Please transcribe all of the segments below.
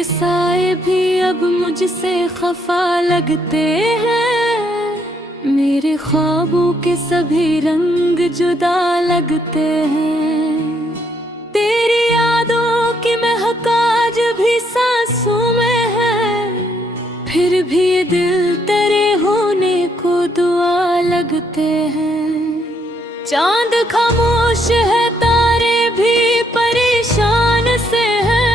तेरे साए भी अब मुझसे खफा लगते हैं। मेरे ख्वाबों के सभी रंग जुदा लगते हैं। तेरी यादों की महक आज भी सांसों में है। फिर भी ये दिल तेरे होने को दुआ लगते हैं। चांद खामोश है, तारे भी परेशान से हैं।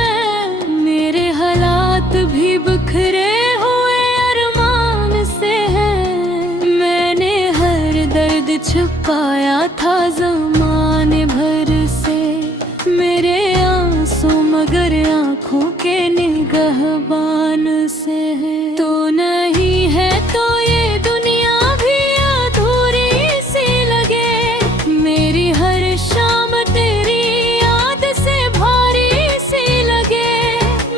मेरे हालात भी बिखरे हुए अरमान से हैं। मैंने हर दर्द छुपाया था ज़माने भर से। मेरे आंसू मगर आँखों के निगहबान से है। तो नहीं है तो ये दुनिया भी अधूरी सी लगे। मेरी हर शाम तेरी याद से भारी सी लगे।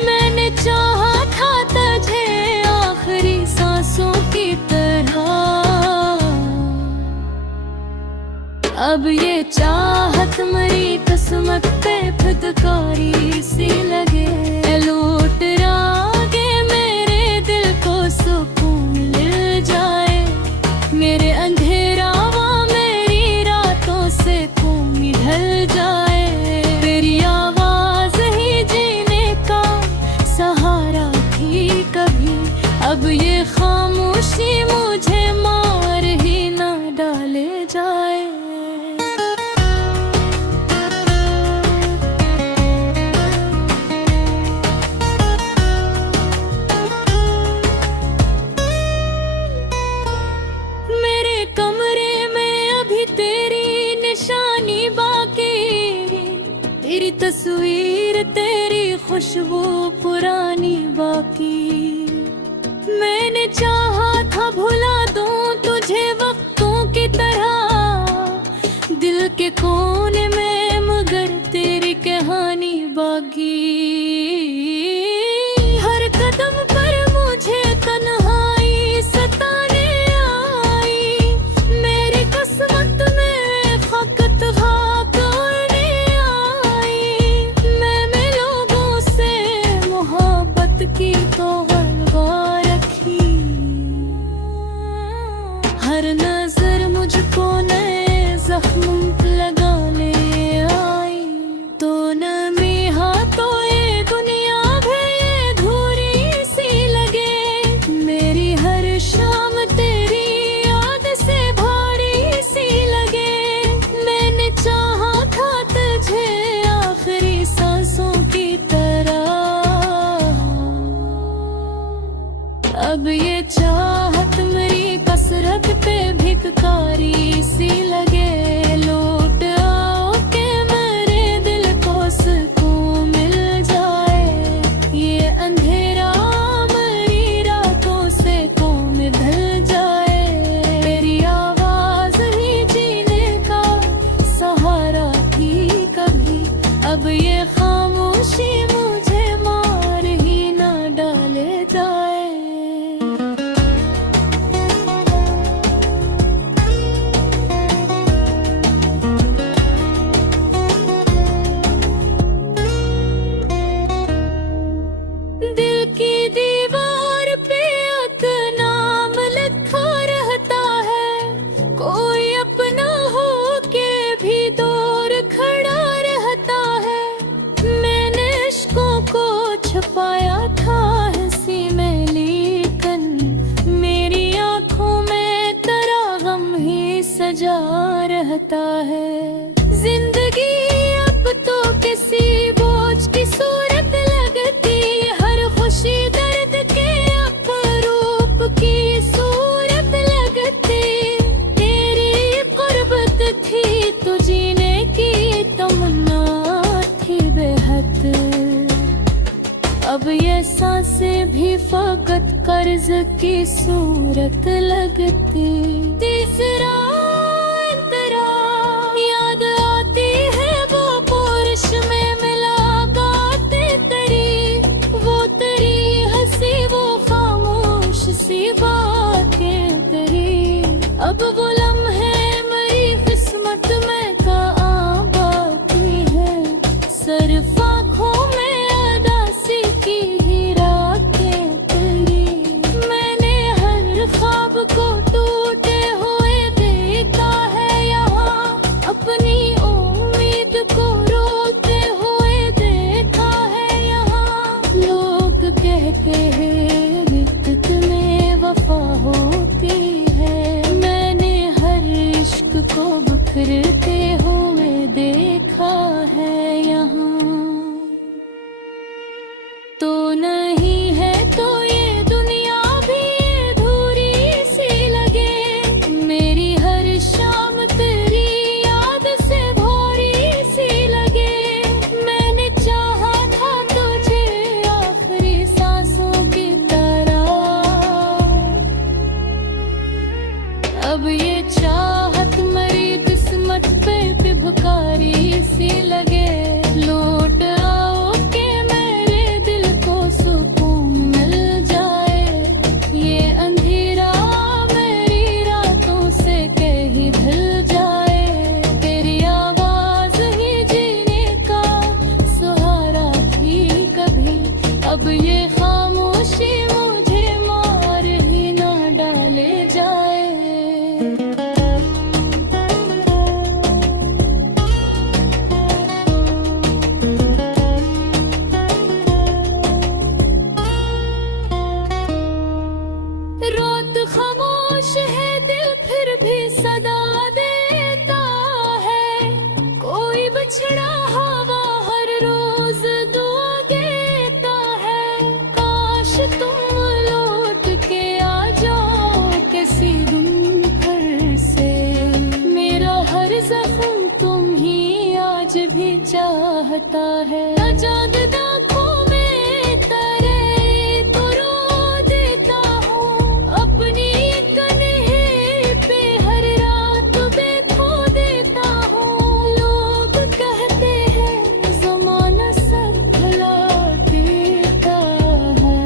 मैंने चाहा था तुझे आखिरी सांसों की तरह। अब ये चाहत मरी किस्मत पे फिदकारी सी लगे। लौट आगे मेरे दिल को सुकून मिल जाए। मेरे अंधेरा मेरी रातों से कोई ढल जाए। तेरी आवाज ही जीने का सहारा थी कभी। अब ये खामोशी मुझे मार ही ना डाले जाए। तेरी तस्वीर तेरी खुशबू पुरानी बाकी। मैंने चाहा था भुला दूं तुझे वक्तों की तरह। दिल के कोने में मगर तेरी कहानी बाकी। हर कदम पर मुझे तन्हाई सताने आई। मेरी किस्मत में फकत खाक की तो गलबा रखी। हर नजर मुझको नए जख्म लगाने आई। तो नमी हाथों ये दुनिया भी अधूरी सी लगे। मेरी हर शाम तेरी याद से भारी सी लगे। मैंने चाहा था तुझे आखिरी सांसों की तरह। अब ये चाहत मेरी कसरत पे भिखारी सी लगे। लौट आओ के मेरे दिल को सुकून मिल जाए। ये अंधेरा मेरी रातों से कोम ढल जाए। तेरी आवाज ही जीने का सहारा थी कभी। अब ये खामोशी मुझे मार ही ना डाले जाए। छुपाया था हंसी में लेकिन मेरी आंखों में तेरा गम ही सजा रहता है। जिंदगी अब तो किसी बोझ की सूरत लगती। हर खुशी दर्द के अपरूप की सूरत लगती। तेरी कुर्बत थी तो जीने की तमन्ना थी बेहद। अब ये सांसें भी फकत कर्ज की सूरत लगती। तीसरा अंतरा याद आती है वो पुरुष में मुलाकातें तेरी। वो तेरी हंसी वो खामोश सी बातें तेरी। अब वो लम्हे मेरी किस्मत में कहाँ बाकी है। सिर्फ आँखों में अदासी की ही सी लगे। लौट आओ कि मेरे दिल को सुकून मिल जाए। ये अंधेरा मेरी रातों से कहीं ढल जाए। तेरी आवाज ही जीने का सहारा थी कभी। अब ये खामोशी मुझे मार ही ना डाले जाए। रात खामोश है, दिल फिर भी सदा देता है। कोई बिछड़ा हवा हर रोज दुआ देता है। काश तुम लौट के आ जाओ किसी दिन फिर से। मेरा हर जख्म तुम ही आज भी चाहता है। आजाद आँखों में तारे तो रो देता हूँ। अपनी तन्हे पे हर रात बेखो देता हूँ। लोग कहते हैं ज़माना सब भुला देता है।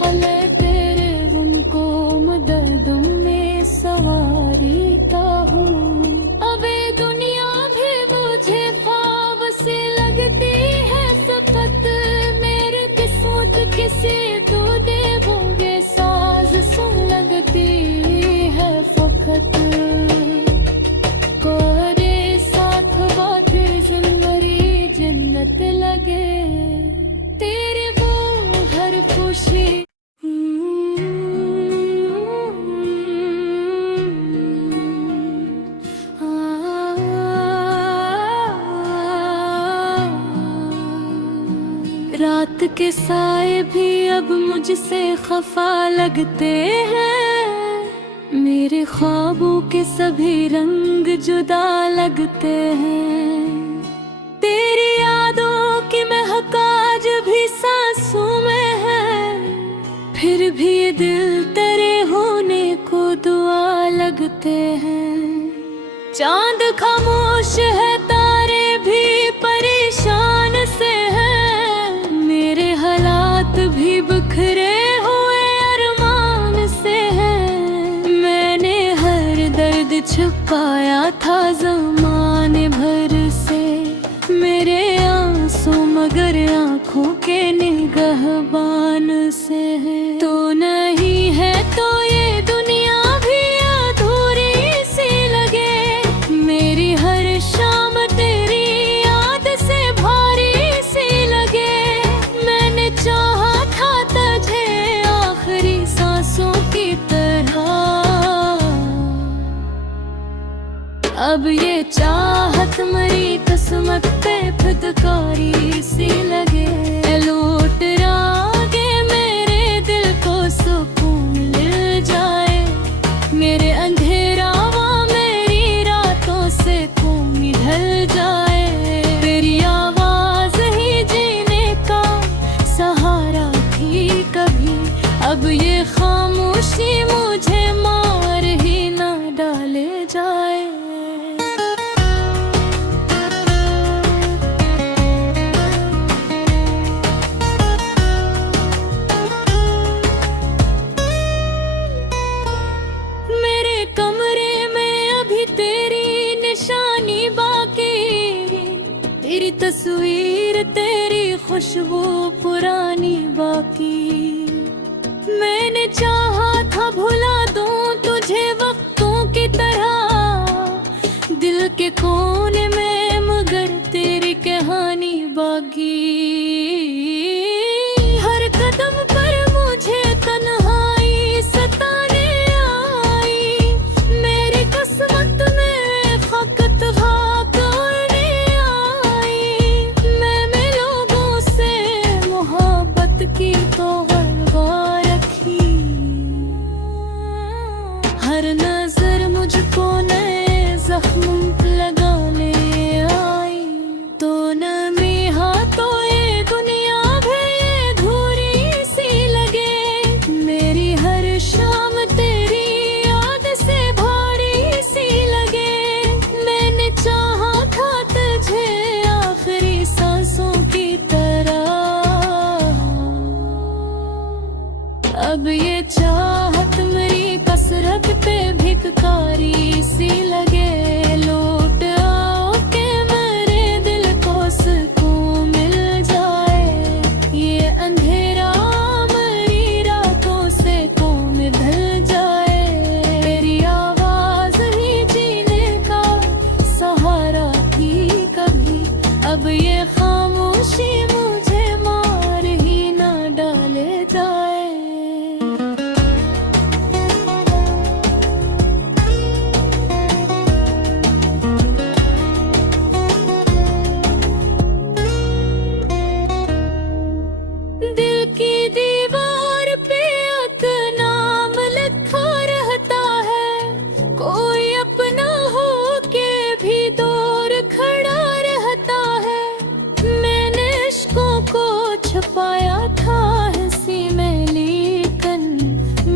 पले तेरे उनको मददों में संवारता हूँ। अब ये दुनिया भी मुझे ख्वाब से लगती है सख्त। मेरे किस्मत किसी तो देवोगे साज सुन लगती है फकत। कोरे साथ बातें जिंदगी जन्नत लगे। तेरे वो हर खुशी रात के साए भी अब मुझसे खफा लगते हैं। मेरे ख्वाबों के सभी रंग जुदा लगते हैं। तेरी यादों की महक आज भी सांसों में है। फिर भी ये दिल तेरे होने को दुआ लगते हैं। चांद खामोश है, तारे भी परेशान से हैं। मेरे हालात भी बिखरे हुए अरमान से हैं। मैंने हर दर्द छुपाया था ज़माने भर से। मेरे आंसू मगर आँखों के निगहबान से हैं। तो नहीं है तो ये दुनिया भी अधूरी सी लगे। मेरी हर शाम तेरी याद से भारी सी लगे। मैंने चाहा था तुझे आखिरी सांसों की तरह। अब ये चाहत मरी किस्मत पे फुदकारी सी लगे। लौट आगे मेरे दिल को सुकून मिल जाए। मेरे अंधेरा मेरी रातों से खून ढल जाए। तेरी आवाज ही जीने का सहारा थी कभी। अब ये खामोशी मुझे मार ही ना डाले जाए। मेरे कमरे में अभी तेरी निशानी बाकी। तेरी तस्वीर तेरी खुशबू पुरानी बाकी। मैंने चाहा था भुला दूं तुझे वक्तों की तरह। दिल के कोने में मगर तेरी कहानी बाकी। हर कदम पर मुझे तन्हाई सताने आई। मेरी किस्मत में फकत खाक उड़ने आई। मैंने लोगों से मोहब्बत की तो गलबा रखी। हर नजर मुझको नए जख्म लगाने आई। तो नमी हाथों ये दुनिया अब ये चाहत मेरी कसरत पे भिखारी सी लगे। लौट आओ के मेरे दिल को सुकून मिल जाए। ये अंधेरा मेरी रातों से कोम ढल जाए। तेरी आवाज ही जीने का सहारा थी कभी। अब ये खामोशी मुझे मार ही ना डाले जाए। दिल की दीवार पे एक नाम लिखा रहता है। कोई अपना हो के भी दूर खड़ा रहता है। मैंने इश्कों को छुपाया था हंसी में, लेकिन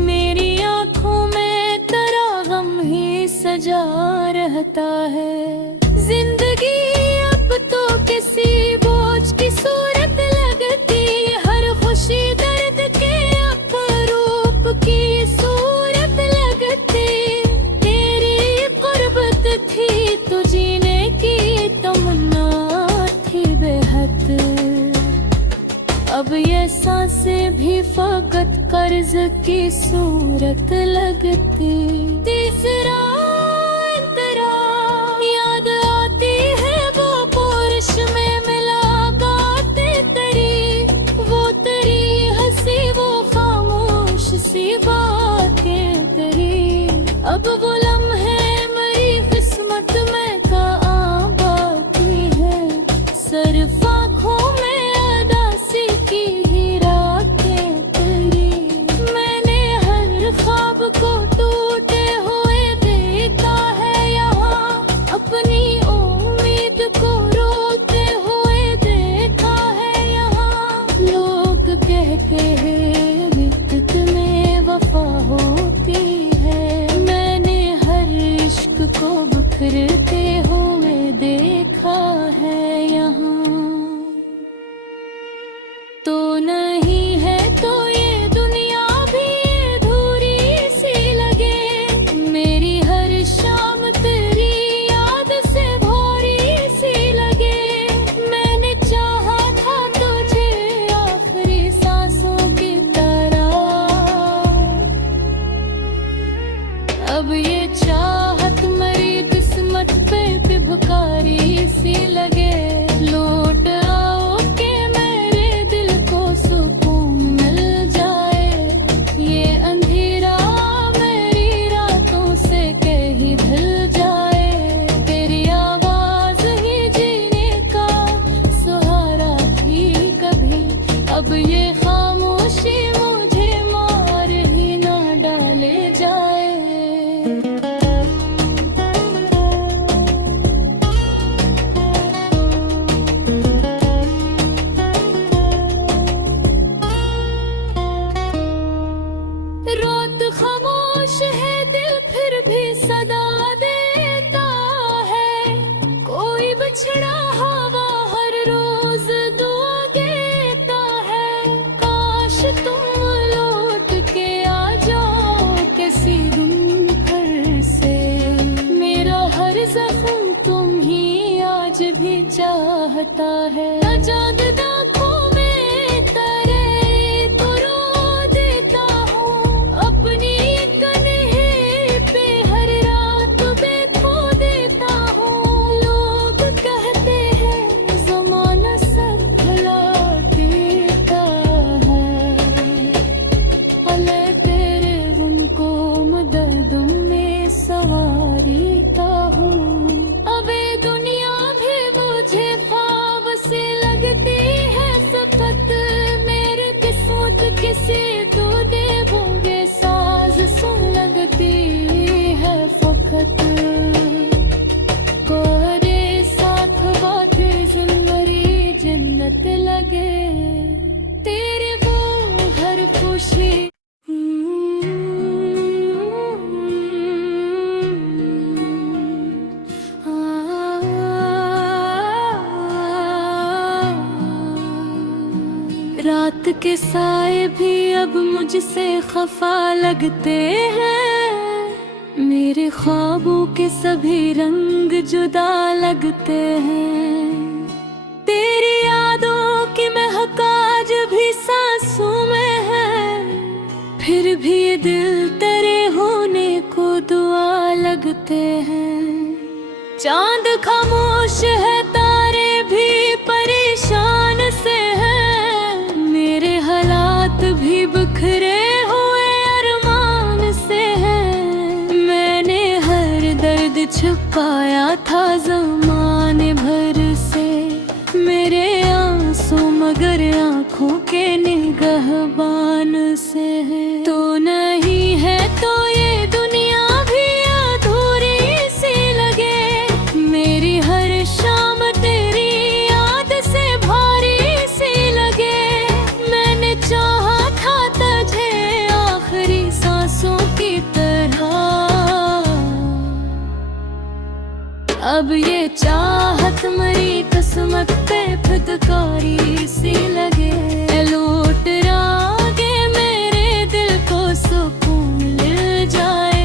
मेरी आंखों में तेरा गम ही सजा रहता है। जिंदगी अब तो किसी बोझ की सूरत लगती। हर खुशी दर्द के अपरूप की सूरत लगती। तेरी कुर्बत थी तो जीने की तमन्ना थी बेहद। अब ये सांसें भी फकत कर्ज की सूरत लगती। तीसरा अंतरा याद आती है वो पुरुष में मुलाकातें तेरी। वो तेरी हंसी, वो खामोश सी बातें तेरी। अब वो लम्हे मेरी किस्मत में कहाँ बाकी है। सिर्फ आँखों में अदासी की ही रातें तेरी। मैंने हर ख्वाब को टूटे हुए देखा है यहाँ। अपनी उम्मीद को रोते हुए देखा है यहाँ। लोग कहते हैं विद्युत में वफा होती है। मैंने हर इश्क को बिखरते हुए देखा है यहाँ। तो नहीं है तो ये दुनिया भी अधूरी सी लगे। मेरी हर शाम तेरी याद से भोरी सी लगे। मैंने चाहा था तुझे आखिरी सांसों की तरह। अब ये चाहत मेरी किस्मत पे भिखारी सी लगे। लौट आओ के मेरे दिल को सुकून मिल जाए। ये अंधेरा मेरी रातों से कहीं ढल जाए। तेरी आवाज ही जीने का सहारा थी कभी। अब ये खामोशी मुझे मार ही ना डाले जाए। रात खामोश है, दिल फिर भी सदा देता है। कोई बिछड़ा हवा हर रोज दुआ देता है। काश तुम लौट के आ जाओ किसी दिन फिर से। मेरा हर जख्म तुम ही आज भी चाहता है। आजाद आँखों में तारे तो रो देता हूँ। अपनी कन्हे पे हर रात बेखो देता हूँ। लोग कहते हैं ज़माना सब भुला देता है। भले तेरे उनको मददों में सवारीता हूँ। अब ये दुनिया भी मुझे ख्वाब से लगती है सफत। मेरे किस्मत किसी तो देवोगे साज सुन लगती है फकत। कोरे साथ बातें जिंदगी जन्नत लगे। तेरे वो हर खुशी रात के साए भी अब अब मुझसे खफा लगते हैं। मेरे ख्वाबों के सभी रंग जुदा लगते हैं। तेरी यादों की महक आज भी सांसों में है। फिर भी ये दिल तेरे होने को दुआ लगते हैं। चांद खामोश है, तारे भी परेशान से हैं। मेरे हालात भी बिखरे हुए अरमान से हैं। मैंने हर दर्द छुपाया था ज़माने भर से। मेरे आंसू मगर आँखों के निगहबान से है। तो नहीं है तो ये दुनिया भी अधूरी सी लगे। मेरी हर शाम तेरी याद से भारी सी लगे। मैंने चाहा था तुझे आखिरी सांसों की तरह। अब ये चाहत मरी किस्मत पे फिदकारी सी लगे। लौट आगे मेरे दिल को सुकून मिल जाए।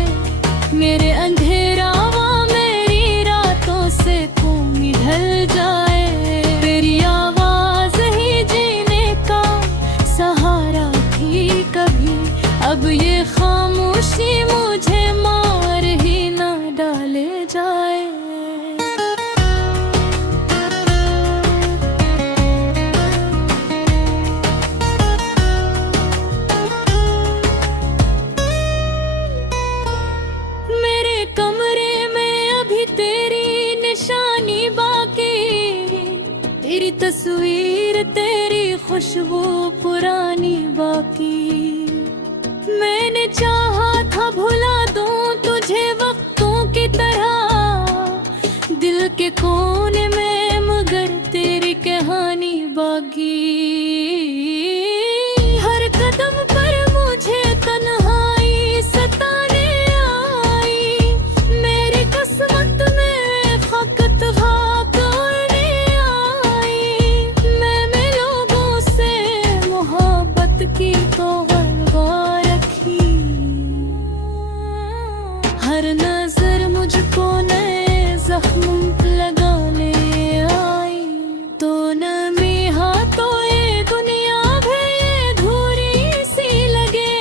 मेरे अंधेरा मेरी रातों से कोई ढल जाए। तेरी आवाज ही जीने का सहारा थी कभी। अब ये खामोशी मुझे मार ही ना डाले जाए। तेरी तस्वीर तेरी खुशबू पुरानी बाकी। मैंने चाहा था भुला दूं तुझे वक्तों की तरह। दिल के कोने में मगर तेरी कहानी बाकी। हर कदम पर मुझे तन्हाई सताने आई। मेरी किस्मत में फकत खाक की तो गलबा रखी। हर नजर मुझको नए जख्म लगाने आई। तो नमी हाथों ये दुनिया भी अधूरी सी लगे।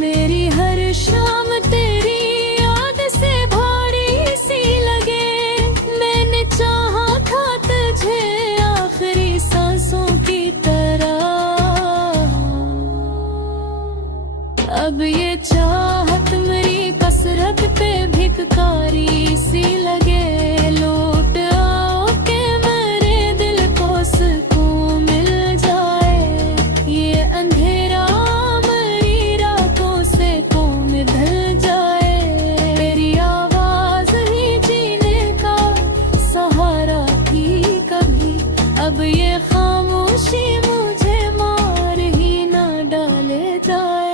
मेरी हर शाम तेरी याद से भारी सी लगे। मैंने चाहा था तुझे आखिरी सांसों की तरह। अब ये चाहत मेरी कसरत पे भिखारी सी लगे। लौट आओ के मेरे दिल को सुकून मिल जाए। ये अंधेरा मेरी रातों से कोम ढल जाए। तेरी आवाज ही जीने का सहारा थी कभी। अब ये खामोशी मुझे मार ही ना डाले जाए।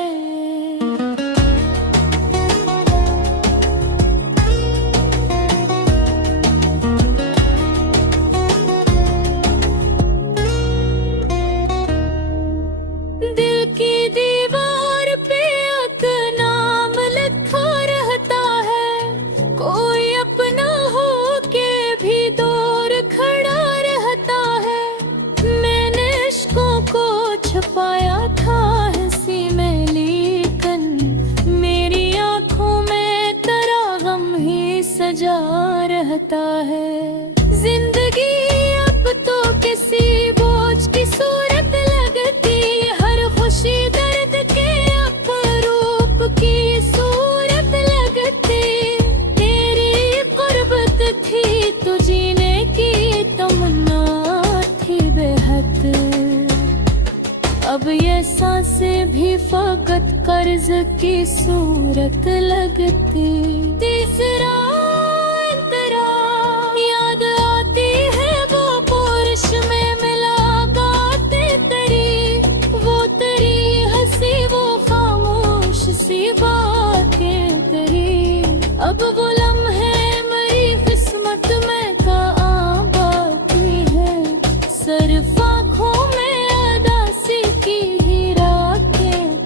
छुपाया था हंसी में लेकिन मेरी आंखों में तेरा गम ही सजा रहता है। जिंदगी अब तो किसी बोझ की सूरत लगती। हर खुशी दर्द के अपरूप की सूरत लगती। तेरी कुर्बत थी तो जीने की तमन्ना थी बेहद। अब ये सांसें भी फकत कर्ज की सूरत लगती। तीसरा अंतरा याद आती है वो पुरुष में मुलाकातें तेरी। वो तेरी हंसी वो खामोश सी बातें तेरी। अब वो लम्हे मेरी किस्मत में कहाँ बाकी है। सिर्फ आँखों में अदासी की ही रातें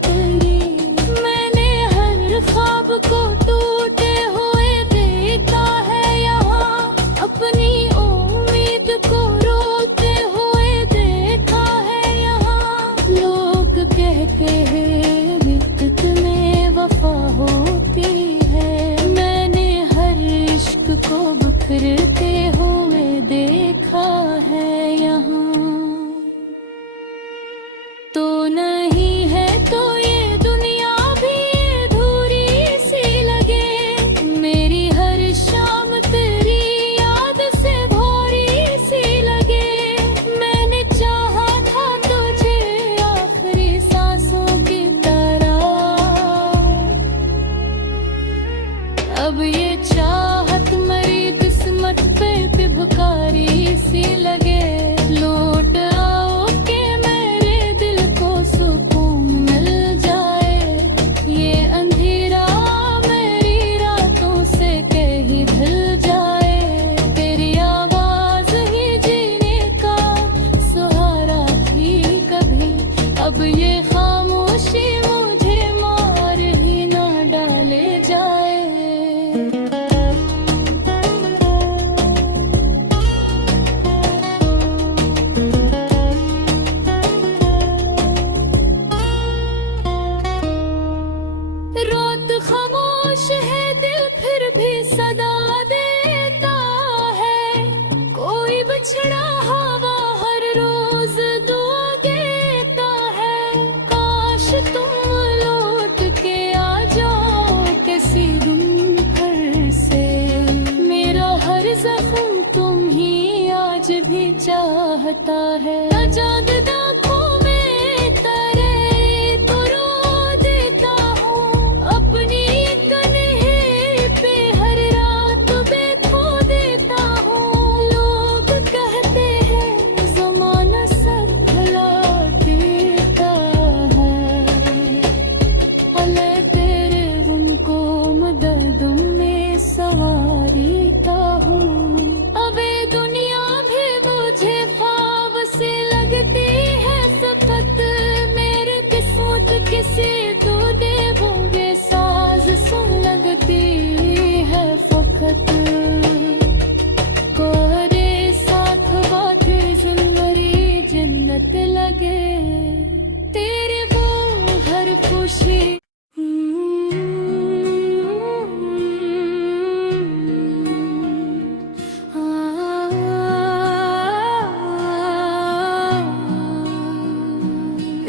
सी लगे। लौट आओ कि मेरे दिल को सुकून मिल जाए। ये अंधेरा मेरी रातों से कहीं ढल जाए। तेरी आवाज ही जीने का सहारा थी कभी। अब ये खामोशी मुझे मार ही ना डाले जाए। रात खामोश है, दिल फिर भी सदा देता है। कोई बिछड़ा हवा हर रोज दुआ देता है। काश तुम लौट के आ जाओ किसी गुम घर से। मेरा हर जख्म तुम ही आज भी चाहता है। आजाद आँखों में तारे तो रो देता हूँ। अपनी कन्हे पे हर रात बेखो देता हूँ। लोग कहते हैं ज़माना सब भुला देता है। भले तेरे उनको मददों में संवारता हूँ। अब ये दुनिया भी मुझे ख्वाब से लगती है सख्त। मेरे किस्मत किसी तो देवोगे साज सुन लगती है फकत। कोरे साथ बातें ज़िंदगी जन्नत लगे। तेरे वो हर खुशी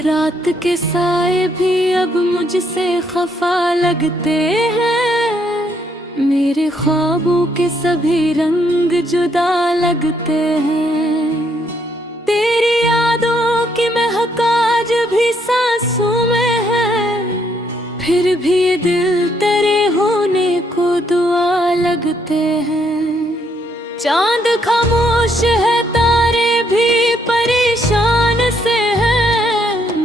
रात के साए भी अब मुझसे खफा लगते हैं। मेरे ख्वाबों के सभी रंग जुदा लगते हैं। तेरी यादों की महक आज भी सांसों में है। फिर भी ये दिल तेरे होने को दुआ लगते हैं। चांद खामोश है, तारे भी परेशान से हैं।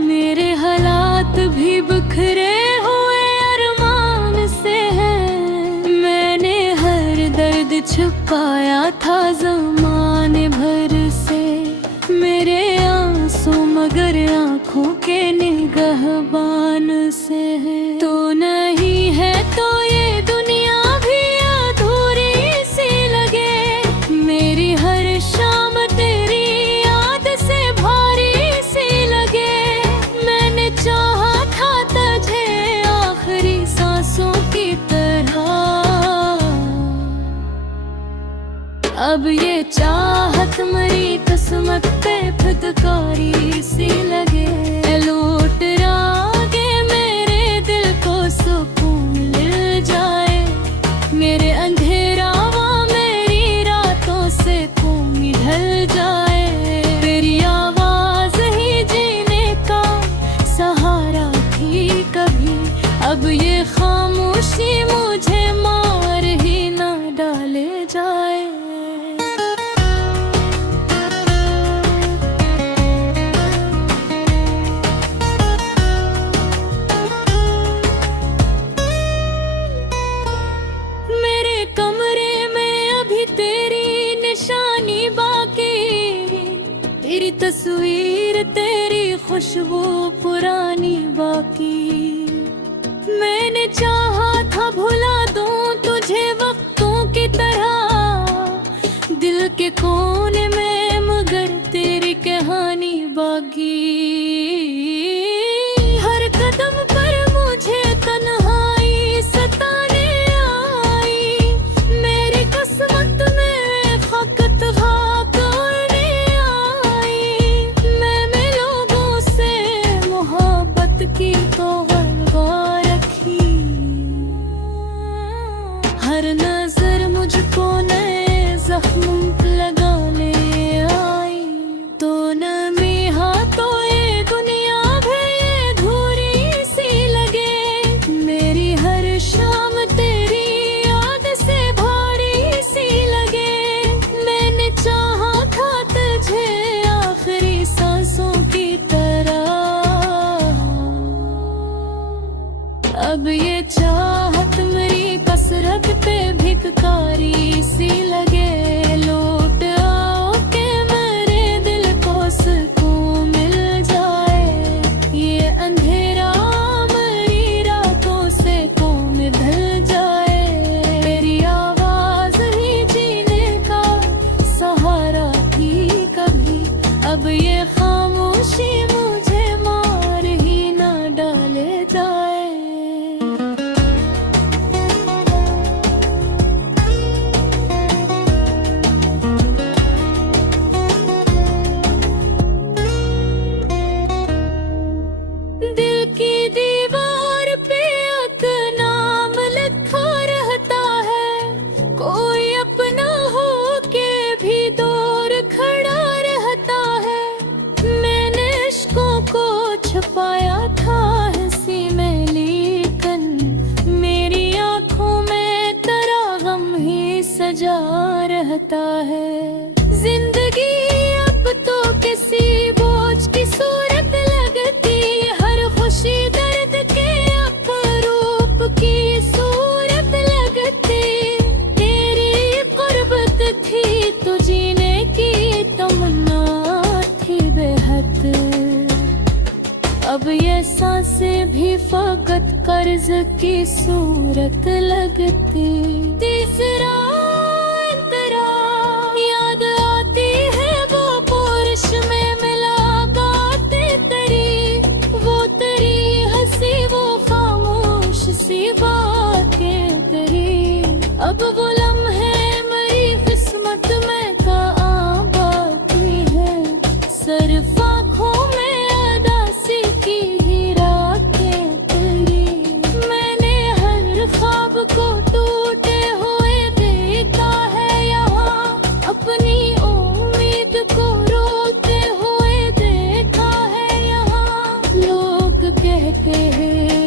मेरे हालात भी बिखरे हुए अरमान से हैं। मैंने हर दर्द छुपाया था ज़माने भर से। मेरे आंसू मगर आँखों के निगहबान से हैं। तो नहीं है तो ये दुनिया भी अधूरी सी लगे। मेरी हर शाम तेरी याद से भारी सी लगे। मैंने चाहा था तुझे आखिरी सांसों की तरह। अब ये चाहत मरी किस्मत पे फुदकारी सी लगे। लौट आके मेरे दिल को सुकून मिल जाए। मेरे अंधेरा मेरी रातों से खून ढल जाए। तेरी आवाज ही जीने का सहारा थी कभी। अब ये खामोशी मुझे मार ही ना डाले जाए। मेरे कमरे में अभी तेरी निशानी बाकी। तेरी तस्वीर तेरी खुशबू पुरानी बाकी। मैंने चाहा था भुला दूं तुझे वक्तों की तरह। दिल के कोने में मगर तेरी कहानी बाकी। हर कदम पर मुझे तन्हाई सताने आई। मेरी किस्मत में फकत खाक उड़ने आई। मैंने लोगों से मोहब्बत की तो गलबा रखी। हर नजर मुझको नए जख्म लगाने आई। तो नमी हाथों ये दुनिया अब ये चाहत मेरी कसरत पे भिखारी सी लगे। लौट आओ के मेरे दिल को सुकून मिल जाए। ये अंधेरा मेरी रातों से कौन ढल जाए। तेरी आवाज ही जीने का सहारा थी कभी। अब ये खामोशी मुझे मार ही ना डाले जाए। दिल की दीवार पे एक नाम लिखा रहता है। कोई अपना हो के भी दूर खड़ा रहता है। मैंने इश्कों को छुपाया था हंसी में, लेकिन मेरी आंखों में तेरा गम ही सजा रहता है। जिंदगी अब तो किसी बोझ की सूरत लगती। हर खुशी दर्द के अपरूप की सूरत लगती। तेरी कुर्बत थी तो जीने की तमन्ना थी बेहद। अब ये सांसें भी फकत कर्ज की सूरत लगती। तीसरा अंतरा याद आती है वो पुरुष में मिला बातें तेरी। वो तेरी हंसी वो खामोश सी बातें तेरी। अब वो लम्हे मेरी किस्मत में कहाँ बाकी है। सिर्फ आँखों में अदासी की ही रातें तेरी। मैंने हर ख्वाब को टूटे हुए देखा है यहाँ। अपनी उम्मीद को रोते हुए देखा है यहाँ। लोग कहते हैं